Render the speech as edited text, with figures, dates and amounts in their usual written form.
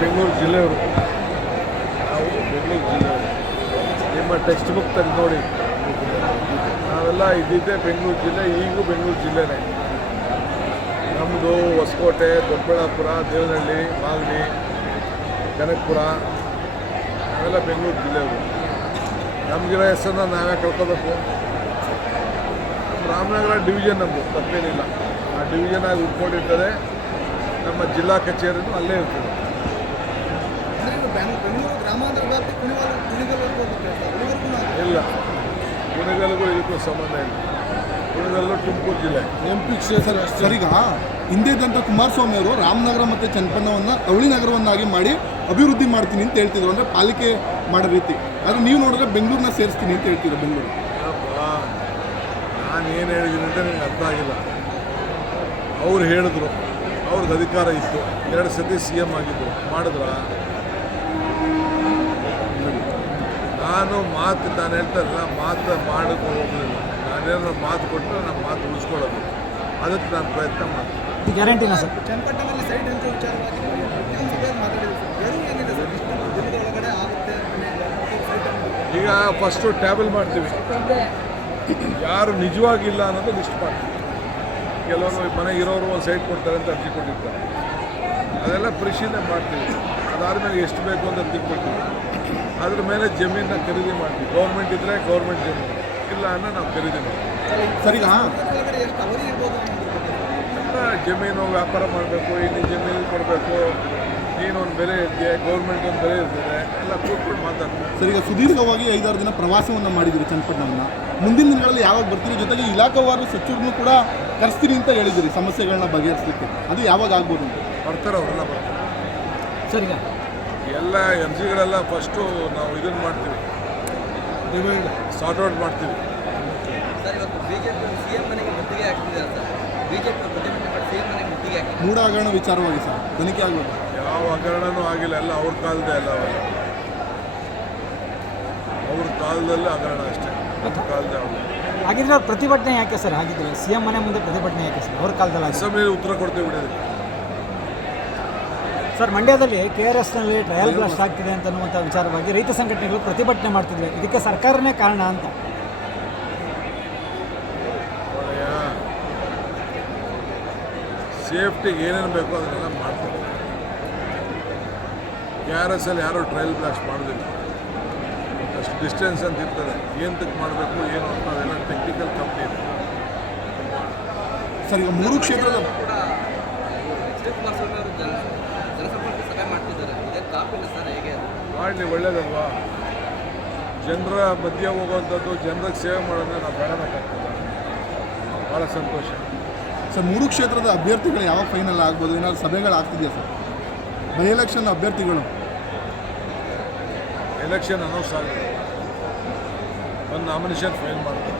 ಬೆಂಗಳೂರು ಜಿಲ್ಲೆಯವರು. ನಾವು ಬೆಂಗಳೂರು ಜಿಲ್ಲೆಯವರು. ನಿಮ್ಮ ಟೆಕ್ಸ್ಟ್ ಬುಕ್ ತೆಗೆದು ನೋಡಿ, ನಾವೆಲ್ಲ ಇದ್ದಿದ್ದೆ ಬೆಂಗಳೂರು ಜಿಲ್ಲೆ, ಈಗೂ ಬೆಂಗಳೂರು ಜಿಲ್ಲೆನೇ. ನಮ್ಮದು ಹೊಸಕೋಟೆ, ದೊಡ್ಡಬಳ್ಳಾಪುರ, ದೇವನಹಳ್ಳಿ, ಮಾಗಡಿ, ಕನಕಪುರ ನಾವೆಲ್ಲ ಬೆಂಗಳೂರು ಜಿಲ್ಲೆಯವರು. ನಮಗಿರೋ ಹೆಸರನ್ನ ನಾವೇ ಕಳ್ಕೋಬೇಕು. ನಮ್ಮ ರಾಮನಗರ ಡಿವಿಷನ್ ನಮ್ಮದು, ತಪ್ಪೇನಿಲ್ಲ. ಆ ಡಿವಿಷನ್ ಆಗಿ ಉಟ್ಕೊಂಡಿರ್ತದೆ. ನಮ್ಮ ಜಿಲ್ಲಾ ಕಚೇರಿನೂ ಅಲ್ಲೇ ಇರ್ತದೆ. ಇಲ್ಲ, ಕುಣಿಗಲ್ಗೂ ಇದಕ್ಕೂ ಸಂಬಂಧ ಇಲ್ಲ. ಕುಣಿಗಲ್ಲು ತುಮಕೂರು ಜಿಲ್ಲೆ, MP ಕ್ಷೇತ್ರ. ಸರ್, ಈಗ ಹಿಂದೆ ಇದ್ದಂಥ ಕುಮಾರಸ್ವಾಮಿ ಅವರು ರಾಮನಗರ ಮತ್ತು ಚನ್ನಪಟ್ಟಣವನ್ನು ಅವಳಿ ನಗರವನ್ನಾಗಿ ಮಾಡಿ ಅಭಿವೃದ್ಧಿ ಮಾಡ್ತೀನಿ ಅಂತ ಹೇಳ್ತಿದ್ರು, ಅಂದರೆ ಪಾಲಿಕೆ ಮಾಡೋ ರೀತಿ. ಆದರೆ ನೀವು ನೋಡಿದ್ರೆ ಬೆಂಗಳೂರನ್ನ ಸೇರಿಸ್ತೀನಿ ಅಂತ ಹೇಳ್ತಿದ್ರು. ಬೆಂಗಳೂರು ನಾನು ಏನು ಹೇಳಿದ್ದೀನಿ ಅಂತ ನನಗೆ ಅರ್ಥ ಆಗಿಲ್ಲ. ಅವ್ರು ಹೇಳಿದ್ರು, ಅವ್ರಿಗೆ ಅಧಿಕಾರ ಇತ್ತು, 2 ಸತಿ CM ಆಗಿದ್ರು, ಮಾಡಿದ್ರ? ನಾನು ಹೇಳ್ತಾರಲ್ಲ, ಮಾತು ಮಾಡೋಕ್ಕೆ ಹೋಗಲಿಲ್ಲ. ನಾನೇನೋ ಮಾತು ಕೊಟ್ಟರೆ ನಮ್ಮ ಮಾತು ಉಳಿಸ್ಕೊಳ್ಳೋದು, ಅದಕ್ಕೆ ನಾನು ಪ್ರಯತ್ನ ಮಾಡ್ತೀನಿ. ಗ್ಯಾರಂಟಿನಾ ಸರ್? ಚನ್ನಪಟ್ಟಣದಲ್ಲಿ ಸೈಟ್ ಹಂಚೋ ವಿಚಾರವಾಗಿ ಈಗ ಫಸ್ಟು ಟ್ಯಾಬಲ್ ಮಾಡ್ತೀವಿ, ಯಾರು ನಿಜವಾಗಿಲ್ಲ ಅನ್ನೋದು ಲಿಸ್ಟ್ ಮಾಡ್ತೀವಿ. ಕೆಲವರು ಮನೆ ಇರೋರು ಒಂದು ಸೈಟ್ ಕೊಡ್ತಾರೆ ಅಂತ ಅರ್ಜಿ ಕೊಟ್ಟಿರ್ತಾರೆ, ಅದೆಲ್ಲ ಪರಿಶೀಲನೆ ಮಾಡ್ತೀವಿ. ಅದಾದಮೇಲೆ ಎಷ್ಟು ಬೇಕು ಅಂತ ತಿಳ್ಕೊಳ್ತೀವಿ. ಅದ್ರ ಮೇಲೆ ಜಮೀನನ್ನ ಖರೀದಿ ಮಾಡ್ತೀವಿ. ಗೌರ್ಮೆಂಟ್ ಇದ್ದರೆ ಗೌರ್ಮೆಂಟ್ ಜಮೀನು, ಇಲ್ಲ ಅನ್ನೋ ನಾವು ಖರೀದಿ ಮಾಡ್ತೀವಿ. ಸರಿಗ ಜಮೀನು ವ್ಯಾಪಾರ ಮಾಡಬೇಕು, ಇಲ್ಲಿ ಜಮೀನು ಕೊಡಬೇಕು, ನೀನೊಂದು ಬೆಲೆ ಇರ್ತೀಯ, ಗೌರ್ಮೆಂಟ್ ಒಂದು ಬೆಲೆ ಇರ್ತದೆ, ಎಲ್ಲ ಕೂತ್ಕೊಂಡು ಮಾತಾಡ್ತೀವಿ. ಸರ್, ಈಗ ಸುದೀರ್ಘವಾಗಿ 5-6 ದಿನ ಪ್ರವಾಸವನ್ನು ಮಾಡಿದ್ದೀರಿ ಚನ್ನಪಟ್ಟಣವನ್ನು. ಮುಂದಿನ ದಿನಗಳಲ್ಲಿ ಯಾವಾಗ ಬರ್ತೀರಿ? ಜೊತೆಗೆ ಇಲಾಖಾವಾರು ಸಚಿವರನ್ನು ಕೂಡ ಕರೆಸ್ತೀನಿ ಅಂತ ಹೇಳಿದಿರಿ ಸಮಸ್ಯೆಗಳನ್ನ ಬಗೆಹರಿಸಲಿಕ್ಕೆ. ಅದು ಯಾವಾಗ ಆಗ್ಬೋದು ಅಂತ? ಬರ್ತಾರೆ, ಅವರೆಲ್ಲ ಬರ್ತಾರೆ. ಸರ್, ಈಗ ಎಲ್ಲ ಅರ್ಜಿಗಳೆಲ್ಲ ಫಸ್ಟು ನಾವು ಇದನ್ನು ಮಾಡ್ತೀವಿ, ಸಾರ್ಟ್ ಔಟ್ ಮಾಡ್ತೀವಿ. ಸರ್, ಇವತ್ತು BJP CM ಮನೆಗೆ ಮುತ್ತಿಗೆ ಹಾಕ್ತಿದ್ದಾರೆ ಸರ್. BJP ಪ್ರತಿಭಟನೆ ಮಾಡಿ CM ಮನೆಗೆ ಮುತ್ತಿಗೆ ಹಾಕಿ ಮೂಢ ಹಗರಣ ವಿಚಾರವಾಗಿ ಸರ್ ತನಿಖೆ ಆಗಬೇಕು. ಯಾವ ಹಗರಣನೂ ಆಗಿಲ್ಲ, ಎಲ್ಲ ಅವ್ರ ಕಾಲದೇ ಅಲ್ಲ. ಅವ್ರ ಕಾಲದಲ್ಲಿ ಹಗರಣ ಅಷ್ಟೇ, ನಮ್ಮ ಕಾಲದೇ ಆಗಲ್ಲ. ಹಾಗಿದ್ರೆ ಅವ್ರ ಪ್ರತಿಭಟನೆ ಯಾಕೆ ಸರ್ ಆಗಿದ್ರೆ? CM ಮನೆ ಮುಂದೆ ಪ್ರತಿಭಟನೆ ಯಾಕೆ ಸರ್ ಅವ್ರ ಕಾಲದಲ್ಲಿ? ಅಸೆಂಬ್ಲಿಯಲ್ಲಿ ಉತ್ತರ ಕೊಡ್ತೀವಿ ಬಿಡೋದು. ಸರ್, ಮಂಡ್ಯದಲ್ಲಿ KRSನಲ್ಲಿ ಟ್ರಯಲ್ ಬ್ಲಾಸ್ಟ್ ಆಗ್ತಿದೆ ಅಂತನ್ನುವಂಥ ವಿಚಾರವಾಗಿ ರೈತ ಸಂಘಟನೆಗಳು ಪ್ರತಿಭಟನೆ ಮಾಡ್ತಿದ್ವಿ. ಇದಕ್ಕೆ ಸರ್ಕಾರನೇ ಕಾರಣ ಅಂತ. ಸೇಫ್ಟಿಗೆ ಏನೇನು ಬೇಕೋ ಅದನ್ನೆಲ್ಲ ಮಾಡ್ತಾರೆ. KRS ಯಾರೂ ಟ್ರಯಲ್ ಬ್ಲಾಸ್ಟ್ ಮಾಡೋದಿಲ್ಲ. ಅಷ್ಟು ಡಿಸ್ಟೆನ್ಸ್ ಅಂತ ಇರ್ತದೆ, ಏನಕ್ಕೆ ಮಾಡಬೇಕು ಏನು ಅಂತ ಅದೆಲ್ಲ ಟೆಕ್ನಿಕಲ್ ಕಂಪ್ನಿ ಇದೆ. ಸರ್, ಈಗ 3 ಕ್ಷೇತ್ರದ ಕೂಡ ಕುಮಾರಸ್ವಾಮಿ ಅವರು ಜನಸಂಪರ್ಕ ಸಭೆ ಮಾಡ್ತಿದ್ದಾರೆ. ಇದೇ ಕಾಪಿಲ್ಲ ಸರ್, ಹೇಗೆ ಮಾಡಲಿ, ಒಳ್ಳೇದಲ್ವಾ? ಜನರ ಮಧ್ಯೆ ಹೋಗುವಂಥದ್ದು, ಜನರಿಗೆ ಸೇವೆ ಮಾಡೋದನ್ನ ನಾವು ಬೇಡಬೇಕಾಗ್ತದೆ. ಭಾಳ ಸಂತೋಷ. ಸರ್, 3 ಕ್ಷೇತ್ರದ ಅಭ್ಯರ್ಥಿಗಳು ಯಾವಾಗ ಫೈನಲ್ ಆಗ್ಬೋದು? ಏನಾದ್ರು ಸಭೆಗಳು ಆಗ್ತಿದೆಯಾ ಸರ್? ಬೈ ಎಲೆಕ್ಷನ್ ಅಭ್ಯರ್ಥಿಗಳು ಎಲೆಕ್ಷನ್ ಅನೌನ್ಸ್ ಆಗಿದೆ, ಒಂದು ನಾಮಿನೇಷನ್ ಫೈಲ್ ಮಾಡ್ತಾರೆ.